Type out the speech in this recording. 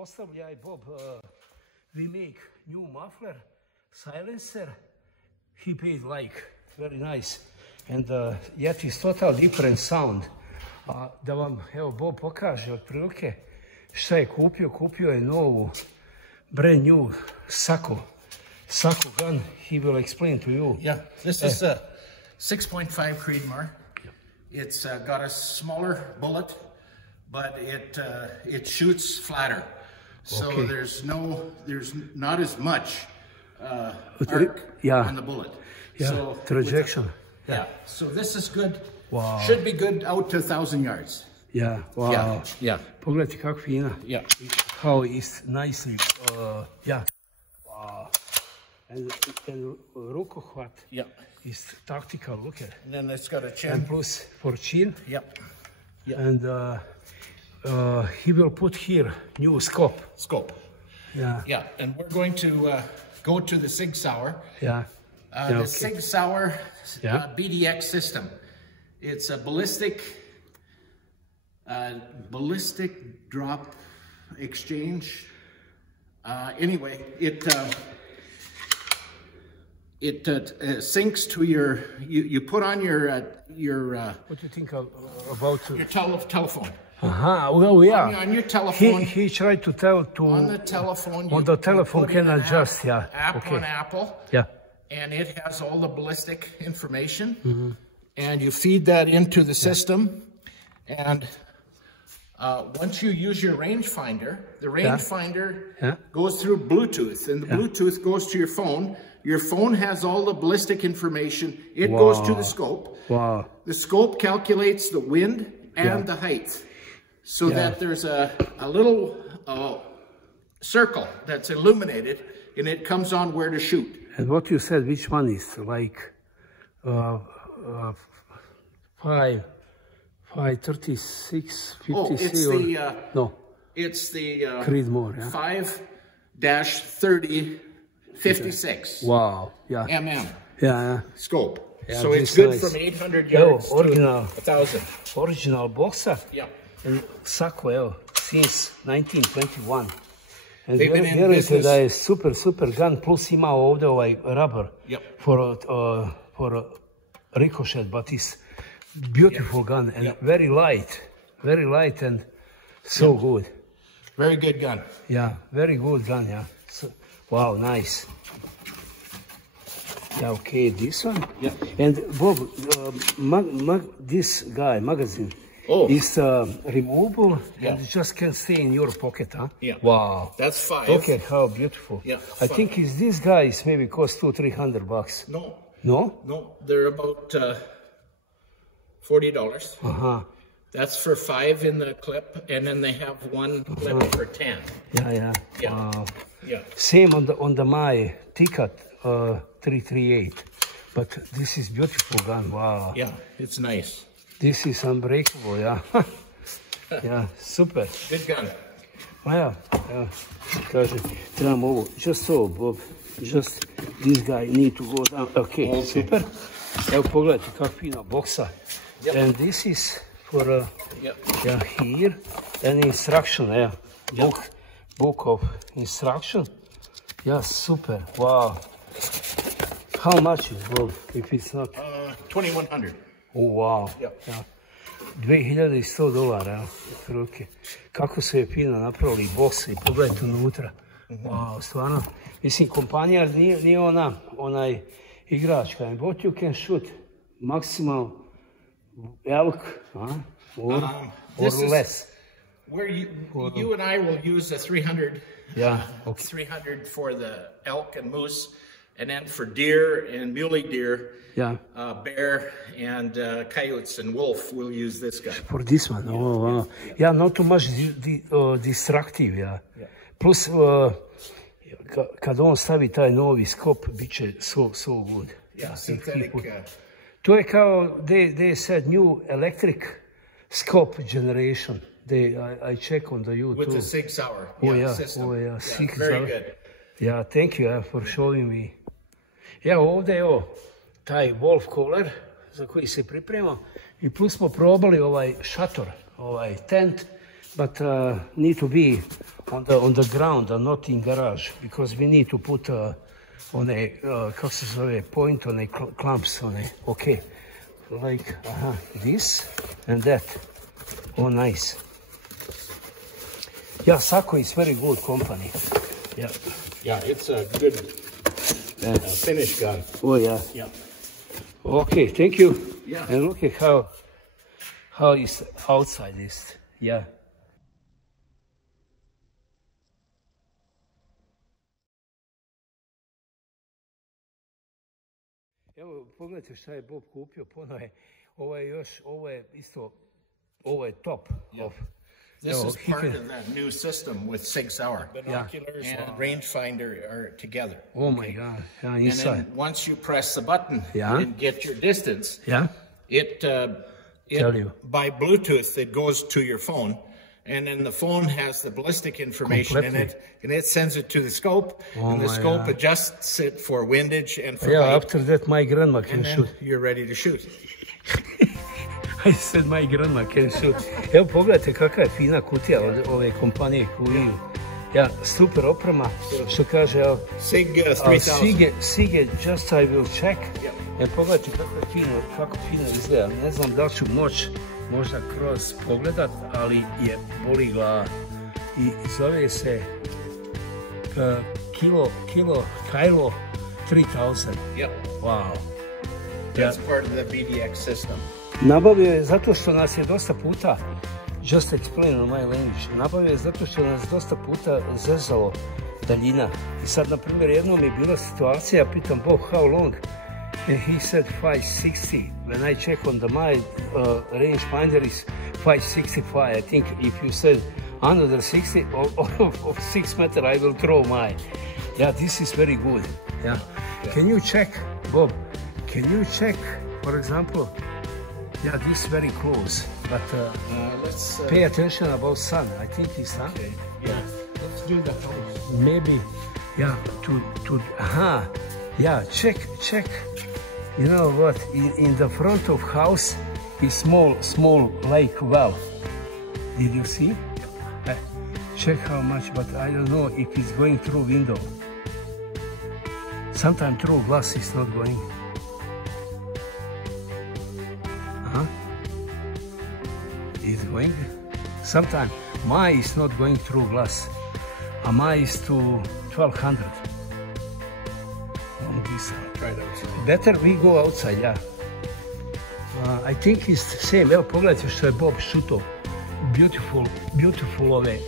postavljaj, Bob, we make new muffler, silencer. He paid like, very nice. And yet is total different sound. Da vam, evo, Bob pokaže otprilike šta je kupio. Kupio je novu, brand new SAKO gun. He will explain to you. Yeah, this is a 6.5 Creedmoor. It's got a smaller bullet, but it shoots flatter. So Okay. there's not as much arc on the bullet. Yeah, so trajectory. Yeah, so this is good. Wow. Should be good out to 1,000 yards. Yeah, wow. Yeah. Pogledajte kako fina. Yeah. How it's nicely, yeah. Wow. And rukohvat is tactical, look at it. And then it's got a chin. And plus for chin. Yep. And he will put here new scope. Yeah. Yeah, and we're going to go to the Sig Sauer. Yeah. The Sig Sauer BDX system. It's a ballistic drop exchange. Anyway, it syncs to your. You put on your. What do you think about your telephone? Well, yeah. On your telephone. He tried to tell to. On the telephone. On the telephone can adjust. App on Apple. Yeah. And it has all the ballistic information, and you feed that into the system, and once you use your rangefinder, the rangefinder goes through Bluetooth, and the Bluetooth goes to your phone. Your phone has all the ballistic information. It goes to the scope. Wow. The scope calculates the wind and the height, so that there's a little circle that's illuminated, and it comes on where to shoot. And what you said, which one is like 536, 53? Oh, it's the no. It's the Creedmoor, 5-30 56. Wow, yeah. Yeah. Scope. Yeah, so it's good from 800 yards to 1,000. Original boxer. Yeah. And SAKO, since 1921. And vjerujte da je super gun, plus ima ovdje ovaj rubber for ricochet, but it's beautiful gun and very light and so good. Very good gun. Yeah, very good gun, yeah. So, wow, nice. Yeah, okay, this one. Yeah. And Bob, this guy, magazine, is removable and it just can stay in your pocket, huh? Yeah. Wow. That's 5. Okay, how beautiful. Yeah. I think these guys maybe cost $200-300. No. No? No, they're about $40. That's for 5 in the clip, and then they have one clip for 10. Yeah. Wow. Yeah. Same on the my Ticat 338, but this is beautiful gun. Wow. Yeah, it's nice. This is unbreakable, yeah. Yeah, super. Good gun. Yeah. Kaže, trebam ovo, just so, Bob, just this guy need to go down. Okay. Super. Evo pogledajte kako fina boksa. And this is for here, and instruction, book of instruction. Yeah, super. Wow. How much is, Bob, if it's not? $2,100. Oh, wow. Yeah. $2,100, otprilike. Kako se je fino napravili bokse i pogledajte unutra. Wow, stvarno. Mislim, kompanija nije onaj igračka. And what you can shoot? Maximal elk, or less. Where you and I will use a 300. Yeah. Okay. 300 for the elk and moose, and then for deer and muley deer, bear and coyotes and wolf, we'll use this gun. For this one, wow. Yeah, not too much destructive, Plus, kad on stavi taj novi skop, bit će so good. Yeah, synthetic. To je kao, they said new electric scope generation. I check on the YouTube. With the Sig Sauer system. Very good. Yeah, thank you for showing me. Ja, ovdje je taj wolf collar za koji se priprema i plus smo probali ovaj šator, ovaj tent but need to be on the ground and not in garage, because we need to put on a kako se zove, point on a clamps on a, okay, like this and that. Oh, nice. Yeah, SAKO is very good company. Yeah. Yeah, it's a good finish gun. Oh yeah. Yeah. Okay, thank you. Yeah. And look at how is outside is. Yeah. Evo, pogledajte šta je Bob kupio, ovo je isto, ovo je top. Yeah. This is part of that new system with 6 hour. Binoculars and rangefinder are together. Oh my God. Yeah, inside. And then once you press the button and get your distance, it by Bluetooth, it goes to your phone. And then the phone has the ballistic information in it, and it sends it to the scope, and the scope adjusts it for windage and for height. After that, my grandma can shoot. You're ready to shoot. I said my grandma can shoot. Evo, pogledajte kakva je fina kutija od ove kompanije koju ja, super oprema, što kaže, SIG 3000. SIG, just I will check. Pogledajte kako fino izgleda. Ne znam da li ću moći možda kroz pogledat, ali je boli glava. I zove se Kilo 3000. Yep. Wow. That's part of the BDX system. Nabavio je zato što nas je dosta puta, just explain on my language, nabavio je zato što nas dosta puta zezalo daljina. I sad, na primjer, jednom je bila situacija, ja pitam Bob, how long? And he said 560. When I check on my range finder is 565. I think if you said another 60 or 6 meter, I will throw my. Yeah, this is very good. Yeah. Can you check, Bob? Can you check, for example? Yeah, this is very close, but let's pay attention about sun. I think it's sun. Okay. Yeah. Let's do the house. Maybe, yeah. Yeah. Check. You know what? In the front of house is small lake well. Did you see? Check how much, but I don't know if it's going through window. Sometimes through glass is not going. Is going. Sometimes mine is not going through glass. Mine is to 1200. On this. Try it outside. Better we go outside, yeah. I think it's the same. Evo, pogledajte što je Bob šutao. Beautiful ove.